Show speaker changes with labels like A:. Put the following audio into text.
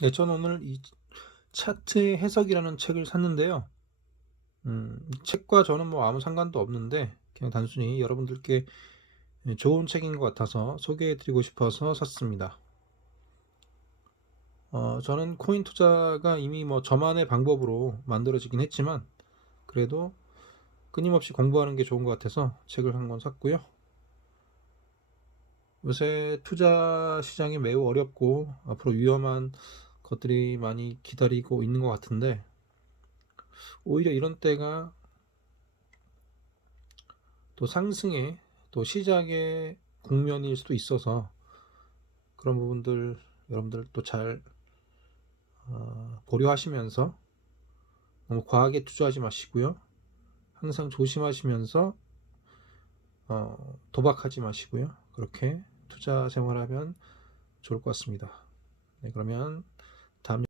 A: 네, 저는 오늘 이 차트의 해석이라는 책을 샀는데요. 음, 이 책과 저는 뭐 아무 상관도 없는데 그냥 단순히 여러분들께 좋은 책인 것 같아서 소개해드리고 싶어서 샀습니다. 어, 저는 코인 투자가 이미 뭐 저만의 방법으로 만들어지긴 했지만 그래도 끊임없이 공부하는 게 좋은 것 같아서 책을 한 권 샀고요. 요새 투자 시장이 매우 어렵고 앞으로 위험한 것들이 많이 기다리고 있는 것 같은데 오히려 이런 때가 또 상승의 또 시작의 국면일 수도 있어서 그런 부분들 여러분들 또잘 어, 고려하시면서 너무 과하게 투자하지 마시고요. 항상 조심하시면서 어, 도박하지 마시고요. 그렇게 투자 생활하면 좋을 것 같습니다. 네, 그러면 time